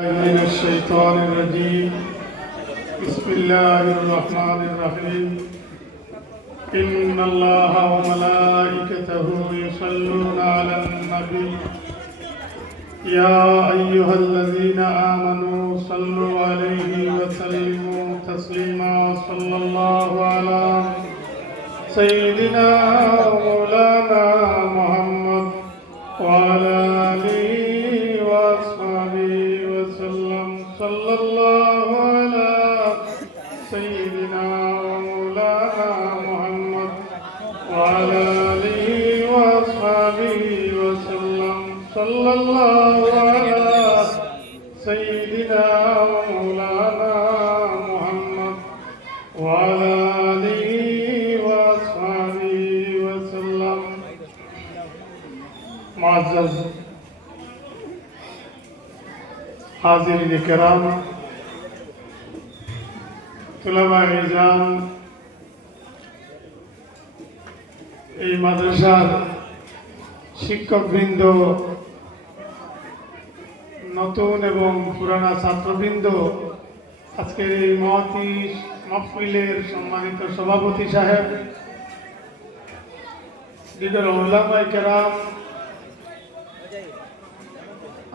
من الشيطان الرجيم بسم الله الرحمن الرحيم إن الله وملائكته يصلون على النبي يا أيها الذين آمنوا صلوا عليه وسلموا تسليما صلى الله على سيدنا ومولانا محمد وعلى آله وأصحابه وسلم صلى الله على سيدنا ومولانا محمد وعلى آله وأصحابه وسلم صلى الله على سيدنا ومولانا محمد وعلى آله وأصحابه وسلم معزز हाजिरीन किराम तुलबा निजाम এই মাদ্রাসার শিক্ষকবৃন্দ নতুন এবং পুরানা ছাত্রবৃন্দ আজকের এই মহতি মাহফিলের সম্মানিত সভাপতি সাহেব দিগর উলামায়ে কেরাম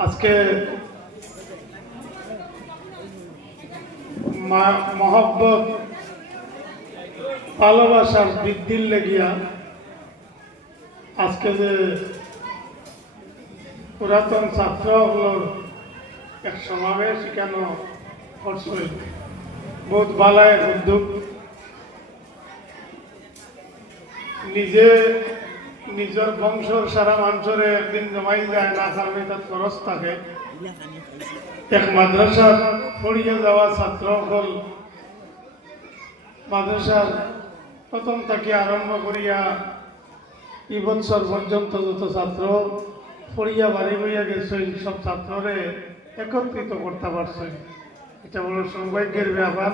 আজকে মহব্বত ভালোবাসার বৃদ্ধির লেগিয়া আজকে যে পুরাতন ছাত্রগুলোর এক সমাবেশ কেন করছে বহুত বালায় উদ্যোগ নিজের বংশর সারা মানুষরে একদিন জমাই যায় না কারণে তার খরচ থাকে এক মাদ্রাসার পড়িয়া যাওয়া ছাত্র হল মাদ্রাসার প্রথম থেকে আরম্ভ করিয়া এই বছর পর্যন্ত যত ছাত্র পড়িয়া বাড়ি হইয়া গেছে সব ছাত্ররে একত্রিত করতে পারছে এটা বড় সৌভাগ্যের ব্যাপার।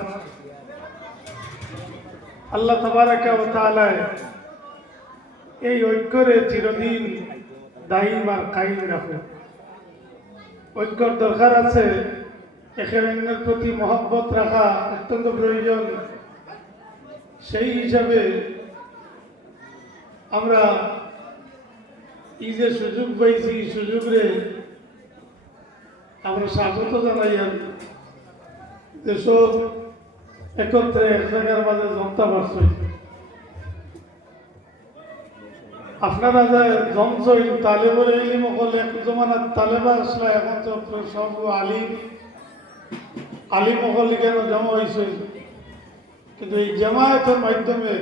আল্লাহ তাবারাকা ওয়া তাআলা এই ঐক্যরে চিরদিন দায়ীম আর কায়েম রাখে। ঐক্যর দরকার আছে, একে অন্যের প্রতি মহব্বত রাখা অত্যন্ত প্রয়োজন। সেই হিসাবে আমরা এই যে সুযোগ পাইছি সুযোগরে আমরা স্বাগত জানাই। যেসব একত্রে এক জায়গার মাঝে জমতে পারছে আপনারা যে জমছই তালেবুল ইলম হল এক জমানার তালেবা আসলে এখন তো সব আলিম হল কেন জমা হয়েছে, কিন্তু এই জামায়াতের মাধ্যমে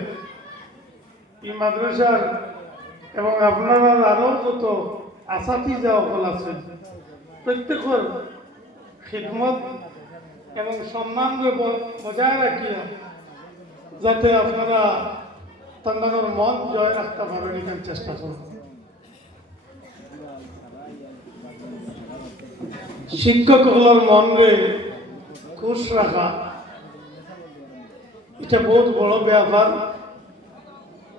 এই মাদ্রাসার এবং আপনারা আরও যত আসাতিজা হল আছে প্রত্যেকের খিদমত এবং সম্মান বজায় রাখিয়া যাতে আপনারা তাদের মন জয় রাখতে পারেন এখানে চেষ্টা করুন। শিক্ষক হলোর মনরে খুশ রাখা এটা বহুত বড় ব্যাপার।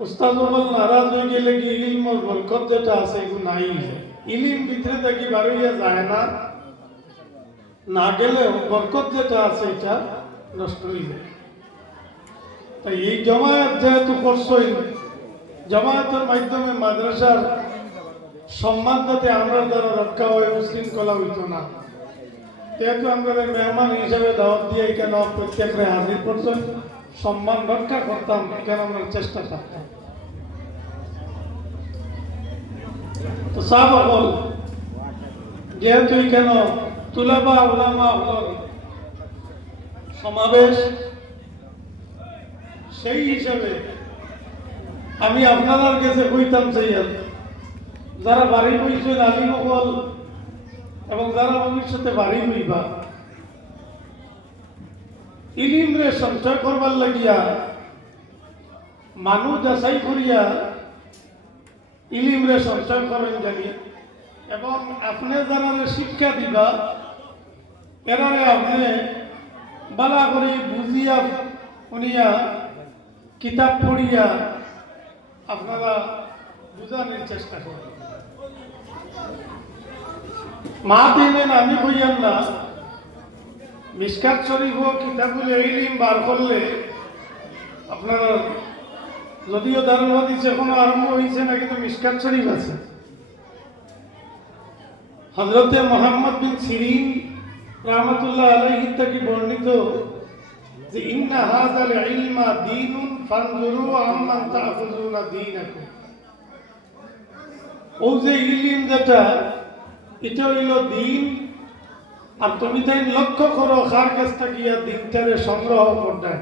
উস্তাদ নারাজ হয়ে গেলে কি ইলমর বরকত যেটা আছে এগুলো নাই, ইলিম ভিতরে থেকে বাড়িয়া যায় না, না গেলে বরকত যেটা আছে এটা নষ্ট হয়ে যায়। তাই এই জামায়াত যেহেতু করছই, জামায়াতের মাধ্যমে মাদ্রাসার সম্মান যাতে আমরা দ্বারা রক্ষা হয় উশৃঙ্খলা হইত না, যেহেতু আমরা মেহমান হিসাবে দাওয়াত দিয়ে কেন প্রত্যেকরে হাজির করছেন সম্মান রক্ষা করতাম কেন আমরা চেষ্টা করতাম। তো সাহেব হল যেহেতু কেন তুলাবা উলামা হল সমাবেশ, সেই হিসাবে আমি আপনাদের কাছে কইতাম চাই যারা বাড়ি হইছেন আলিমহল এবং যারা ভবিষ্যতে বাড়ি হইবা ইলিমরে সঞ্চয় করবার লাগিয়া মানুষ যাচাই করিয়া ইলিমরে সঞ্চয় করেন জানি, এবং আপনি যারা শিক্ষা দিবা এরারে আপনি বালা করে বুঝিয়া শুনিয়া কিতাব পড়িয়া আপনারা বুঝানোর চেষ্টা করেন। মা দিলেন আমি কইয়ান না, মিশকাত শরীফ ও কিতাবুল ইলম বার করলে আপনার যদিও দারুল হাদিস এখনো আরম্ভ হয়েছে না, কিন্তু মিশকাত শরীফ আছে। হযরতে মুহাম্মদ বিন সিরিন রাহমাতুল্লাহ আলাইহি থেকে বর্ণিত যে ইন্না হাযাল ইলমা দীনুন ফানজুরু আম্মান তা'খুযুনা দীনাকুম। ও যে ইলম যেটা, এটা হইল দিন, আর তুমি তাই লক্ষ্য করো কার কাছ থেকে দিনটারে সংগ্রহ করতে।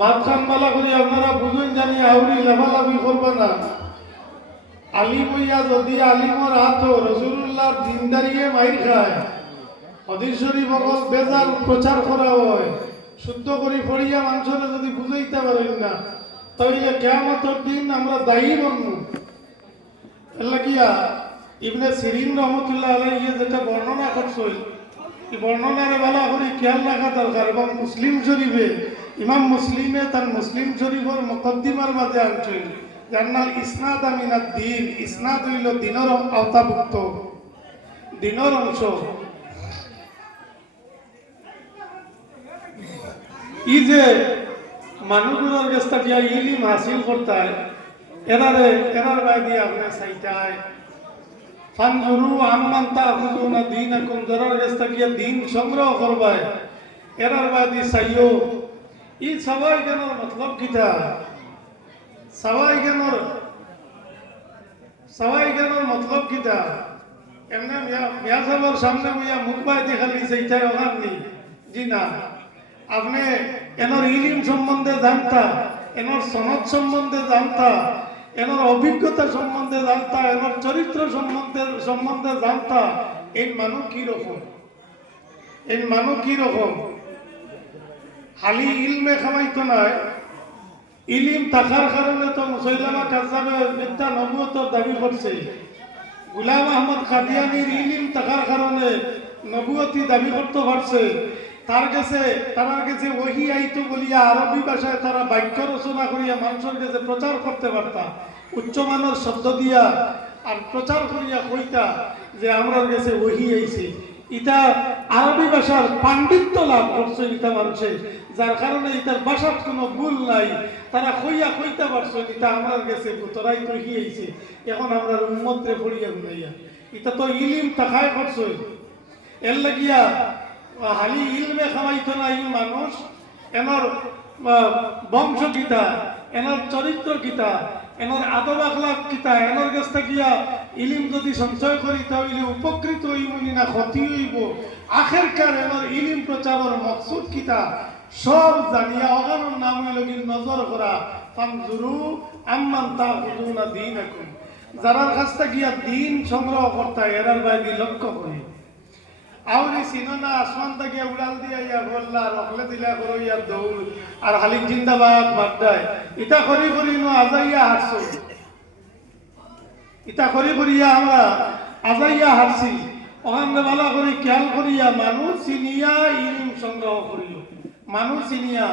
মাঝখান মালা করি আপনারা বুঝুন জানি আউরি লাফালাফি করবো না। আলিম হইয়া যদি আলিমর হাত রসুল্লাহর দিন দাঁড়িয়ে মাইর খায়, হাদিস শরীফ বগল বেজাল প্রচার করা হয়, শুদ্ধ করে পড়িয়া মানুষের যদি বুঝাইতে পারেন না, তাহলে কিয়ামতের দিন আমরা দায়ী বনব। এলাকিয়া ইবনে সিরিন রহমতুল্লাহ আলাইহি যেটা বর্ণনা করছেন, এই বর্ণনারে বলা করে খেয়াল রাখা দরকার। এবং মুসলিম শরীফে ইমাম মুসলিমে তার মুসলিম শরীফের মুকদ্দিমার মাঝে আনছেন জান্নাল ইসনাদ আমিনাদ দিন। ইসনাদ হইল দিনের আওতাভুক্ত, দিনের অংশ। ই যে মানুষগুলোর কাছ থেকে ইলম হাসিল করতে এরার বাইরে আপনি চাইতায় ফানজুরু আম্মান তা'খুযুনা দীনাকুম, যারার কাছ থেকে দিন সংগ্রহ করবায় এরার বাইরে চাইও। ই সবাই জ্ঞানের মতলব কিতা? সবাই জ্ঞানের মতলব কিতা? এমনি মিয়া সাহেবের সামনে মিয়া মুখ বাইতে খালি চাইতায় ওখানে জি না। আপনি এনার ইলম সম্বন্ধে জানতা, এনার সনদ সম্বন্ধে জানতা, এনার অভিজ্ঞতা সম্বন্ধে জানতা, এনার চরিত্র সম্বন্ধে জানতা। এই মানুষ কি রকম, এই মানুষ কি রকম? খালি ইলমে খামাইতো নয়, ইলিম থাকার কারণে তো মুসাইলামা কাযযাবে মিথ্যা নবুয়তের দাবি করছে। গোলাম আহমদ কাদিয়ানির ইলিম থাকার কারণে নবুয়তি দাবি করতে পারছে। তার কাছে ওহী আইতো বলিয়া আরবি ভাষায় তারা বাক্য রচনা করিয়া মানুষের কাছে প্রচার করতে পারতা, উচ্চমানের শব্দ দিয়া আর প্রচার করিয়া কইতা যে আমার কাছে ওহী আইছে। ইটা আরবি ভাষার পাণ্ডিত্য লাভ করছে ইটা মানুষে, যার কারণে ইটার ভাষার কোনো ভুল নাই। তারা কইতা পারছে ইটা আমার কাছে তোরাই ওহী আইছে, এখন আমরা উম্মতরে পড়িয়া গুনাইয়া। ইটা তো ইলিম তাকায় করছে। এর লাগিয়া হালি ইলমে খামাইতো না এই মানুষ, এনার বংশ কিতা, এনার চরিত্র কিতা, এনার আদব আখলাক কিতা, এনার কাছ থেকে ইলিম যদি সঞ্চয় করি তাহলে উপকৃত হইব না ক্ষতি হইব, আখেরকার এনার ইলিম প্রচারের মকসুদ কিতা সব জানিয়া ওখানোর নাম হইল কি নজর করা। ফানজুরু আম্মান তা'খুযুনা দীনাকুম, যারার কাছ থেকে দিন সংগ্রহ করতে এরার বাইরে লক্ষ্য করি। আউরি সিনোনা আসমান থেকে উড়াল দিয়া ইয়া বললা রকলে দিলা করো ইয়া দৌড় আর হালিক জিন্দাবাদ বাড্ডায় ইটা করি নো আজাইয়া হারছো। ইটা করিয়া আমরা আজাইয়া হারছি। ওখানে ভালো করে খেয়াল করিয়া মানুষ চিনিয়া ইলম সংগ্রহ করিও। মানুষ চিনিয়া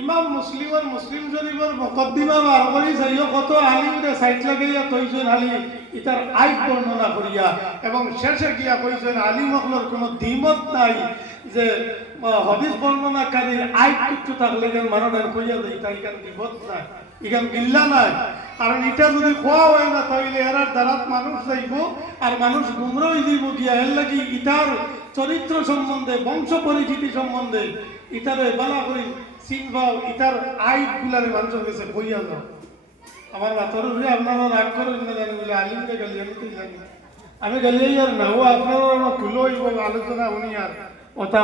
ইমাম মুসলিমের মুসলিম শরীফের মুকদ্দিমা বার করি যাইও কত আলিমরে সাইড লাগাইয়া তৈছেন আলী ইতার আইব বর্ণনা করিয়া, এবং শেষে গিয়া কইছেন আলিমগুলোর কোনো দ্বিমত নাই যে হাদিস বর্ণনাকারীর আইব কিছু থাকলে মানুষের কইয়া দেয় তাই এখানে দ্বিমত নাই, এখানে গিল্লা নাই। কারণ এটা যদি খোয়া হয় না তাহলে এরার দ্বারাত মানুষ যাইব আর মানুষ গুমরা হয়ে যাইব গিয়া। এর লাগি ইটার চরিত্র সম্বন্ধে, বংশ পরিচিতি সম্বন্ধে ইটারে বলা করি চিনবাও, ইটার আইব গুলারে মানুষের কাছে কইয়া যাও। আমার মাথার উপরে আপনারা রাগ করেন না জানি বলে আলিমকে গালি আমি তো জানি, আমি গালি আর না ও আপনারা খুলো হইব আলোচনা উনি আর ওটা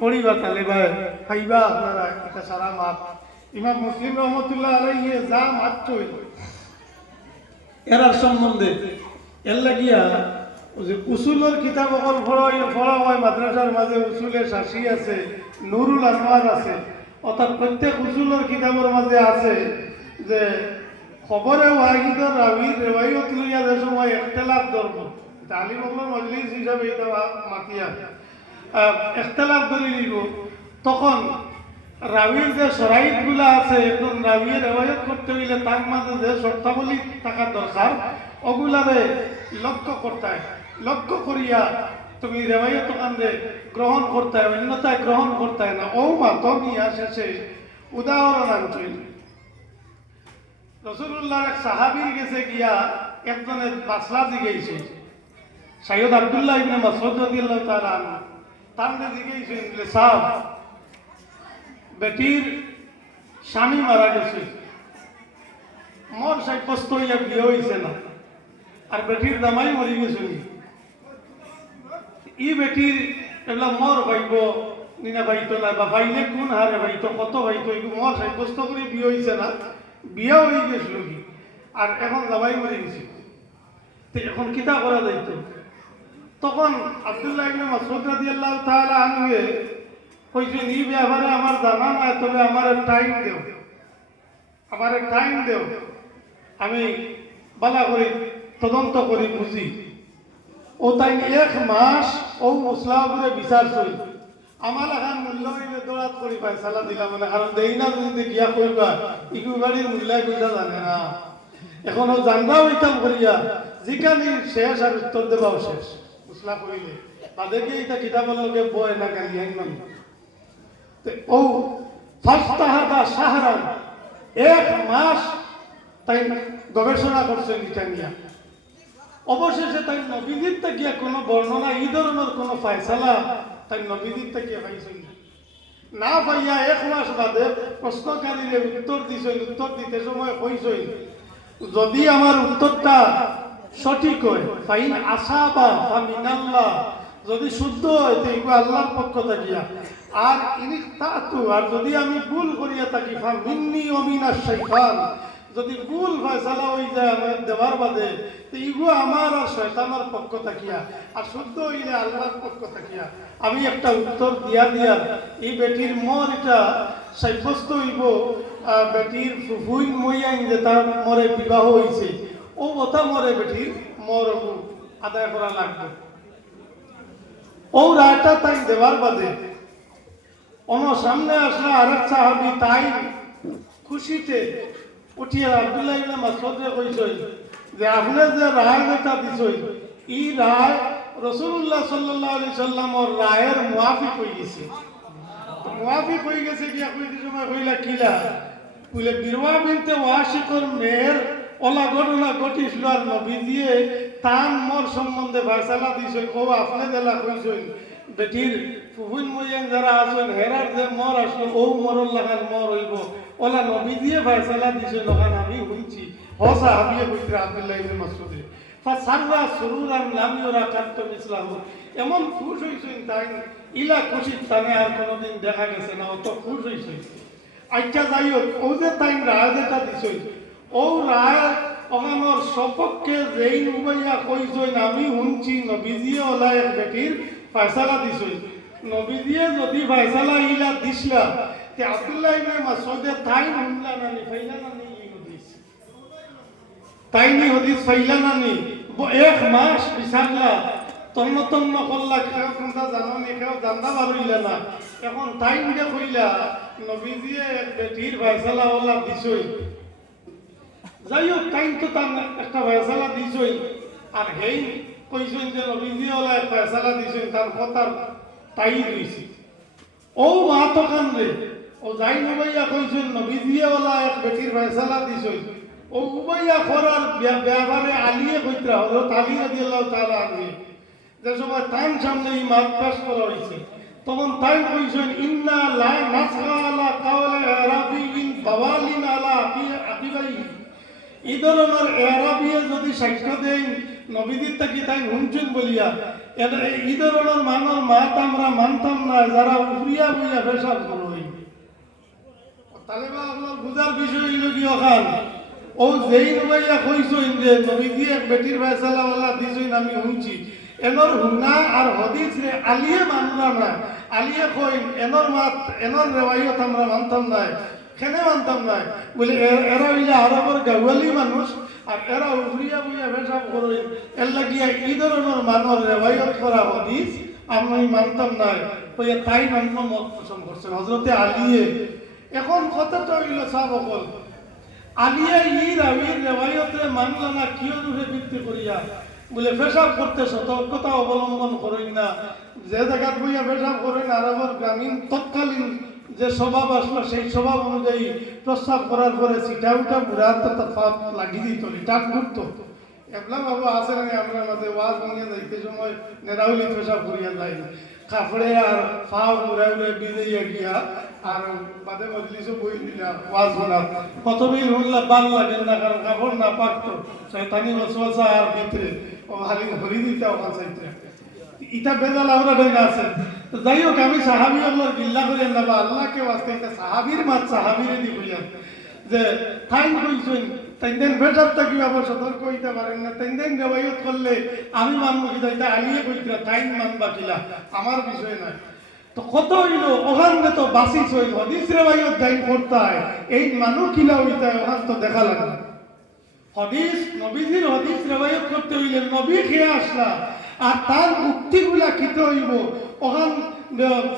পড়িবা তাহলে ভাই খাইবা আপনারা এটা সারা মাপ। ইমাম মুসলিম রহমতুল্লাহ আলাইহি যা মাত্র এরার সম্বন্ধে এর লাগিয়া যে উসুলের কিতাব অকল পড়া হয় মাদ্রাসার মাঝে, উসুলের শাসি আছে, নুরুল আনোয়ার আছে, অর্থাৎ প্রত্যেক উসুলের কিতাবের মাঝে আছে যে খবরে ওয়াহিদর রাবির রেওয়ায়ত লইয়া যে সময় ইখতিলাফ ধরব, তালিমুল্লাহ মজলিস হিসাবে এটা মাতিয়া ইখতিলাফ ধরে নিব, তখন রাবির যে শরাইতগুলা আছে, একজন রাবির রেওয়ায়ত করতে হইলে তার মাঝে যে শর্তাবলী থাকা দরকার ওগুলারে লক্ষ্য করতে হয়। লক্ষ্য করিয়া তুমি রেওয়ায়ত কান্দে গ্রহণ করতে হয়, অন্যথায় গ্রহণ করতে হয় না। ও মাত নিয়ে শেষে উদাহরণ আনছেন রসুল্লাহর এক সাহাবীর গেছে গিয়া একজনের মাসলা জিগেছে সৈয়দ আব্দুল্লাহ ইবনে মাসউদ রাদিয়াল্লাহু তাআলা আনহু তামনে জিগেছেন যে সাহেব বেটির স্বামী মারা গেছে, মোর সাব্যস্ত হইয়া বিয়ে হইছে না, আর বেটির জামাই মরি গেছে, ই বেটির এগুলা মর ভাইব নিনা ভাইতো না, বা ভাইলে কোন হারে ভাইতো কত ভাইতো এগুলো মর সাব্যস্ত করে বিয়ে হইছে না, বিয়ে হয়ে গেছিল কি, আর এখন জামাই মরে গেছে, তো এখন কিতা করা যাইত? তখন আব্দুল্লাহ ইবনে মাসউদ রাদিয়াল্লাহু তাআলা আনহু কইছেন এই ব্যাপারে আমার জানা নাই, তবে আমার টাইম দেও, আমার টাইম দেও, আমি বালা করে তদন্ত করি বুঝি। ও তাই 1 মাস ও মশলা করে বিচার করি, আমার এখন মূল্য হইলে দৌড়াত করি ফয়সালা দিলাম মানে, কারণ দেই না যদি গিয়া কইবা ইগু বাড়ির মূল্যায় কইতা জানে না, এখন ও জানবা হইতাম করিয়া যেখানে শেষ আর উত্তর দেবাও শেষ মশলা করিলে বাদে গিয়ে এটা কিতাবলকে বয় না গালিয়াই মানে। ও ফাস্তাহাদা সাহারান 1 মাস তাই গবেষণা করছেন এটা নিয়া, অবশেষে তাই নবীজির থেকে কোনো বর্ণনা এই ধরনের কোনো ফয়সালা তাই নবীজির থেকে পাইছেন না পাইয়া 1 মাস বাদে প্রশ্নকারীরে উত্তর দিছেন, উত্তর দিতে সময় কইছেন যদি আমার উত্তরটা সঠিক হয় ফাইন আসাবা ফামিনাল্লাহ, যদি শুদ্ধ হয় তো এগুলো আল্লাহর পক্ষ থাকিয়া, আর ইনি তাতু আর যদি আমি ভুল করিয়া থাকি ফামিন্নি ওয়া মিনাশ শাইতান, যদি ভুল ফয়সালা হয়ে যায় আমার দেওয়ার বাদে তো এগুলো আমার আর শয়তানের পক্ষ থাকিয়া, আর শুদ্ধ হইলে আল্লাহর পক্ষ থাকিয়া আমি একটা উত্তর দিয়া দিয়া এই বেটির মর এটা সাব্যস্ত হইব, বেটির ফুফুই মইয়াইন যে তার মরে বিবাহ হয়েছে ও কথা মরে বেটির মর আদায় করা লাগবে। ও রায়টা তাই দেওয়ার বাদে অন্য সামনে আসলে আরেক সাহাবী তাই খুশিতে উঠিয়া আব্দুল্লাহ ইবনে মাসউদে কইছেন যে আপনি যে রায় যেটা দিছেন এই রায় রাসূলুল্লাহ সাল্লাল্লাহু আলাইহি সাল্লামের রায়ের মুয়াফিক হয়ে গেছে, মুয়াফিক হয়ে গেছে কি আপনি যে সময় কইলা কিলা কইলে বিরওয়া বিনতে ওয়াশিকর মেয়ের ওলা ঘটনা ঘটিছিল, আর নবীজিয়ে তান মোর সম্বন্ধে ফয়সালা দিছেন, ও আপনি দেলা কইছেন বেটির ফুফুন মইয়ান যারা আছেন হেরার যে মর আসলো ও মরল লাগান মর হইব, ওলা নবীজিয়ে ফয়সালা দিছেন ওখানে আমি শুনছি হসা হাবিয়ে কইতে আব্দুল্লাহ ইবনে মাসউদ ফাসাররা সুরুরান লাম ইউরা কাত্তু ইসলামু, এমন খুশ হইছেন তাই ইলা খুশি তানে আর কোনোদিন দেখা গেছে না, অত খুশ হইছেন। আচ্ছা যাই হোক, ও যে তাই রায় যেটা দিছেন ও রায় ওখানোর সপক্ষে যেই উবাইয়া কইছেন আমি শুনছি নবীজিয়ে ওলা এক বেটির ফয়সালা দিছেন, নবীজিয়ে যদি ফয়সালা ইলা দিছলা তে আব্দুল্লাহ ইবনে মাসউদে তাই শুনলা না নি ফাইলা না নি এই হদিস, তাই নি হদিস ফাইলা না নি 1 মাস বিচারলা তন্ন তন্ন করলা, কেউ কোনটা জানো নি কেউ জানতে পারইলা না, এখন তাই যে কইলা নবীজিয়ে এক বেটির ফয়সালা ওলা দিছেন, যাই হোক তাই তো তার একটা ফয়সালা দিছেন, আর হেই কইছেন যে নবীজিয়ে ওলা এক ফয়সালা দিছেন তার কথার তাই রইছে। ও মা তো কান্দে, ও যাই উবাইয়া কইছেন নবীজিয়ে ওলা এক বেটির ফয়সালা দিছেন, ও উবাইয়া করার ব্যাপারে আলিয়ে কইতরা হযরত আলী রাদিয়াল্লাহু তাআলা আনহু যে সময় তার সামনে এই মাত পেশ করা হইছে তখন তাই কইছেন ইন্না লা নাসগা আলা কাওলে আরাবিয়িন বাওয়ালিন আলা আকিবাই, এই ধরনের আরবিয়ে যদি সাক্ষ্য দেন নবীজির তাকি তাই শুনছেন বলিয়া এই ধরনের মানব মাত আমরা মানতাম না, যারা উফরিয়া বইয়া পেশাব করই তালেবা আপনার বুঝার বিষয় হইল কি ওখান ও যেই নবাইয়া কইছেন যে নবীজি এক বেটির ফয়সালা ওলা দিছেন আমি শুনছি, এনর হুনা আর হদিস রে আলিয়ে মানলা না, আলিয়ে কইন এনর মাত এনর রেওয়ায়ত আমরা মানতাম না, কেন মানতাম না বলে এরা হইলে আরবের গাওয়ালি মানুষ আর এরা উফরিয়া বইয়া পেশাব করে, এর লাগিয়া এই ধরনের মানুষ রেওয়ায়ত করা হদিস আমি মানতাম না, কইয়া তাই মান্য মত পোষণ করছেন হযরতে আলিয়ে। এখন কথাটা হইল সাহাবকল আলিয়া ই রাবির রেওয়ায়তে মানলা না কিয় রূপে ভিত্তি করিয়া, বলে পেশাব করতে সতর্কতা অবলম্বন করেন না, যে জায়গা বইয়া পেশাব করেন আরবের গ্রামীণ তৎকালীন যে স্বভাব আসলো সেই স্বভাব অনুযায়ী প্রস্রাব করার পরে সিটা উঠা বুড়ার তফাৎ লাগিয়ে দিত, টান ঘুরতো। এবলা বাবু আছে না আমরা মাঝে ওয়াজ নিয়ে যাইতে সময় নেরাউলি পেশাব করিয়া যাই কাপড়ে আর ফাও উড়ে উড়ে বিজে গিয়া আর বাদে মজলিসও বই দিলা ওয়াজ শোনা কতবিল হুল্লা বাল লাগে না, কারণ কাপড় না পাকতো শয়তানি ওয়াসওয়াসা আর ভিতরে ও হালি হরি দিতে ওখান চাইতে ইটা বেজাল আমরা ডইনা আছে। যাই হোক আমি সাহাবি আল্লাহর বিল্লাহ করি না বা আল্লাহকে ওয়াস্তে এটা সাহাবীর মাত সাহাবীরে দি বইয়া যে ফাইন কইছেন তাইদেন বেজারটা কি আবার সতর্ক হইতে পারেন না, তাইদেন রেওয়ায়ত করলে আমি মানব কি তাইতে আলিয়ে কইতরা টাইম মানবা কিলা আমার বিষয় না। তো কত হইল ওখানে তো বাসিস হইল হদিস রেওয়ায়ত গাইন করতে হয় এই মানুষ কিলা হইতে হয় ওখান তো দেখা লাগে হদিস নবীজির হদিস রেওয়ায়ত করতে হইলে নবী খেয়ে আসলা আর তার উক্তিগুলা খেতে হইব ওখান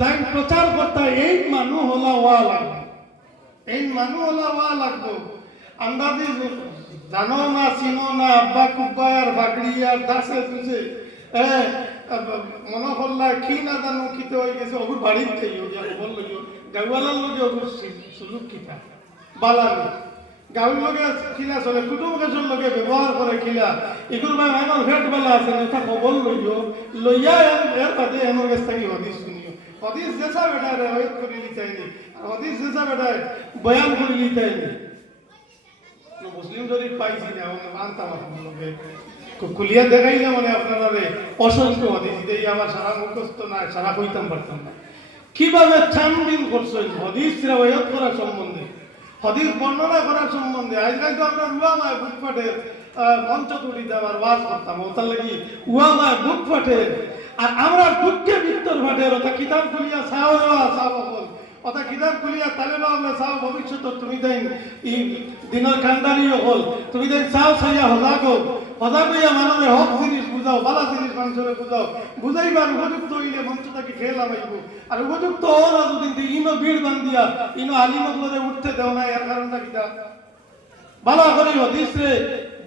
যাই প্রচার করতে হয় এই মানুষ হলা ওয়া লাগবে, এই মানুষ হলা ওয়া লাগবো। আন্দাজি জানো না চিনো না আব্বা কুব্বা আর ভাগড়ি আর দাসে তুসে মনে করলা কি না জানো কিতে হয়ে গেছে ওগুর বাড়ির থেকে খবর লইও গাওয়ালার লগে ওগুর সুযোগ কিতা বালানি গাঁর লগে কিনা চলে কুটুম কাজের লগে ব্যবহার করে কিনা এগুলো ভাই আমার ভেট বেলা আছে এটা খবর লইও লইয়া এর বাদে এমন কাছ থেকে হদিস শুনিও হদিস যেসা বেটা রেওয়ায়ত করে লিতাইনি আর হদিস যেসা বেটা বয়ান করে লিতাইনি। মুসলিম শরীফ পাইছি না মানে মানতাম আপনাদের কুলিয়া দেখাই না মানে আপনারা অসংখ্য হদিস দেই আমার সারা মুখস্থ না সারা কইতাম পারতাম না কিভাবে ছানবিন করছেন হদিস রেওয়ায়ত করা সম্বন্ধে হদিস বর্ণনা করার সম্বন্ধে। আজকাল তো আমরা উয়ামায় বুক ফাটের মঞ্চ তুলি দেওয়ার ওয়াজ করতাম ওটার লাগি উয়ামায় বুক ফাটের আর আমরা দুঃখে ভিতর ফাটের ওটা কিতাব খুলিয়া সাও সাবল ওটা কিতাব খুলিয়া তালে বাবলে সাও ভবিষ্যৎ তুমি দেন ই দিনের কান্দারিও হল তুমি দেন সাও সাইয়া হজাগ হইয়া মানুষের হক জিনিস বুঝাও বালা জিনিস মানুষের বুঝাও বুঝাইবার উপযুক্ত হইলে মঞ্চটাকে খেয়ে লাগাইব আর উপযুক্ত হল দুদিন ইনো ভিড় বান্ধিয়া ইনো আলিমতরে উঠতে দেও না এর কারণটা কিতা বালা করে হদিসে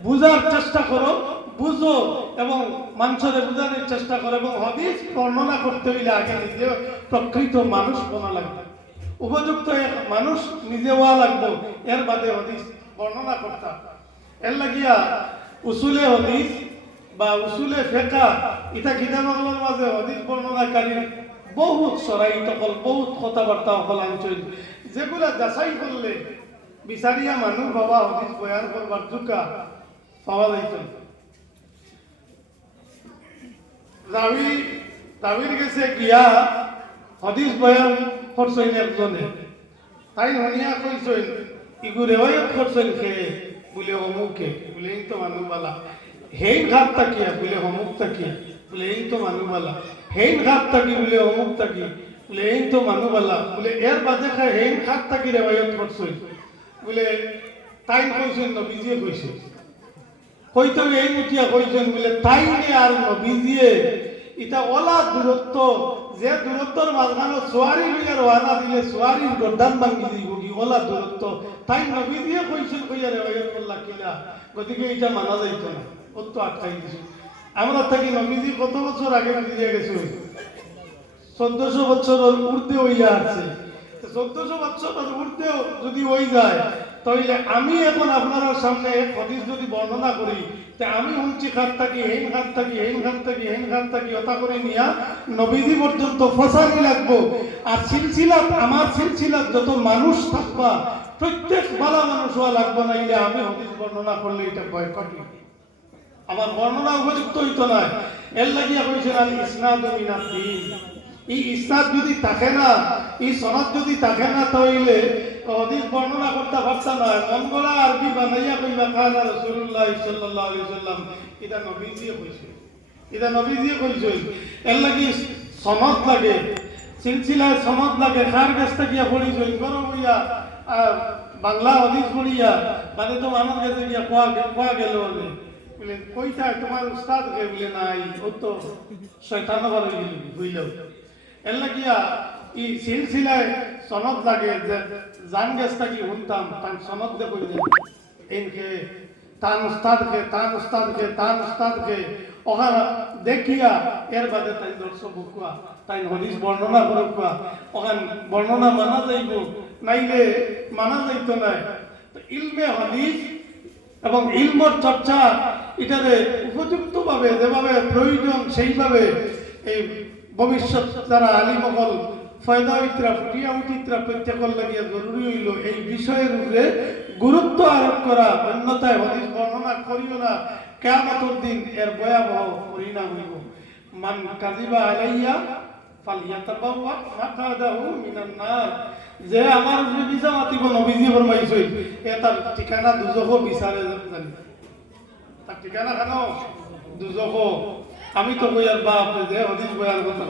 বুঝার চেষ্টা করো বুঝো এবং মানুষের বুঝানোর চেষ্টা করো এবং হদিস বর্ণনা করতে হইলে আগে নিজে প্রকৃত মানুষ বনা লাগবে উপযুক্ত মানুষ নিজে হওয়া লাগবে এর বাদে হদিস বর্ণনা করতাম। এর লাগিয়া উসুলে হদিস বা উসুলে ফেকা এটা কিতাবগুলোর মাঝে হদিস বর্ণনাকারীর বহুত সরাইত হল বহুত কথাবার্তা হল আঞ্চল যেগুলা যাচাই করলে বিচারিয়া মানুষ বাবা হদিস বয়ান করবার জুকা পাওয়া যাইত। রাবির গেছে গিয়া হদিস বয়ান করছেন একজনে তাই হনিয়া কইছেন ইগু রেওয়ায়ত করছেন খেয়ে বলে অমুকে বলে এই তো মানুষবালা হেন ঘাত তাকিয়া বলে অমুক তাকিয়া বলে এই তো মানুষবালা হেন ঘাত তাকি বলে অমুক তাকি বলে এই তো মানুষবালা বলে এর বাদে খায় হেন ঘাত তাকি রেওয়ায়ত করছেন বলে তাই কইছেন নবীজিয়ে কইছে কইতো এই মুটিয়া কইছেন বলে তাই আর নবীজিয়ে এটা ওলা দূরত্ব যে দূরত্বর মাঝখানে সোয়ারি লইয়া রওনা দিলে সোয়ারির গর্দান ভাঙি দিব কি ওলা দূরত্ব তাই নবী দিয়ে কইছেন কইয়া রেওয়ায়ত করলা কিনা গতিকে এটা মানা যাইত না কত আটকাই দিছে। আমরা থাকি নবীজি কত বছর আগে ফিরে গেছে 1400 বছরের ঊর্ধ্বে হইয়া আছে 1400 বছরের ঊর্ধ্বেও যদি হই যায় তাহলে আমি এখন আপনার সামনে হদিস যদি বর্ণনা করি তে আমি উঞ্চি খাত থাকি হেন খাত থাকি হেন খাত থাকি হেন খাত থাকি ওটা করে নিয়া নবীজি পর্যন্ত ফসানি লাগবো আর সিলসিলাত আমার সিলসিলাত যত মানুষ থাকবা প্রত্যেক বালা মানুষ হওয়া লাগবে না ইলে আমি হদিস বর্ণনা করলে এটা বয়কট আমার বর্ণনা উপযুক্ত হইতো না। এর লাগিয়া কইছেন আল ইসনাদু মিনাদ দ্বীন এই ইসনাদ যদি থাকে না এই সনদ যদি থাকে না তাহলে হদিস বর্ণনা করতে পারতা না মন গড়া আরবি বানাইয়া কইবা কানা রাসূলুল্লাহ সাল্লাল্লাহু আলাইহি সাল্লাম এটা নবীজিয়ে কইছে এটা নবীজিয়ে কইছে। এর লাগি সনদ লাগে সিলসিলায় সনদ লাগে কার কাছ থেকে পড়িছেন গরম হইয়া বাংলা হদিস পড়িয়া মানে তো মানুষ কাছে গিয়া কোয়া গেল বলে কইতা তোমার উস্তাদ কে বলে নাই ও তো শয়তান বারে হইল। এর লাগিয়া এই সিলসিলায় সনদ লাগে যে জান গেছটা কি শুনতাম তার সনদ দে কই এনকে তান উস্তাদকে ওখানে দেখিয়া এর বাদে তাই দর্শক বুকুয়া তাই হদিস বর্ণনা করুয়া ওখান বর্ণনা মানা যাইব নাইলে মানা যাইতো নাই। ইলমে হাদিস এবং ইলমর চর্চা এটারে উপযুক্তভাবে যেভাবে প্রয়োজন সেইভাবে এই ভবিষ্যৎ যারা আলিমহল ফয়দা উইত্রা ফুটিয়া উঠিত্রা প্রত্যেকর লাগিয়া জরুরি হইল এই বিষয়ের উপরে গুরুত্ব আরোপ করা, অন্যথায় হদিস বর্ণনা করিও না, কিয়ামতের দিন এর ভয়াবহ পরিণাম হইব। মান কাযিবা আলাইয়া ফালিয়াতাবাওয়া মাকআদাহু মিনান নার, যে আমার উপরে বিচার মাতিব নবীজি ফরমাইছে এ তার ঠিকানা দুজখ বিচারে জানি, তার ঠিকানা কেন দুজখ। আমি তো কই আর বাপ যে হদিস বয়ার কথা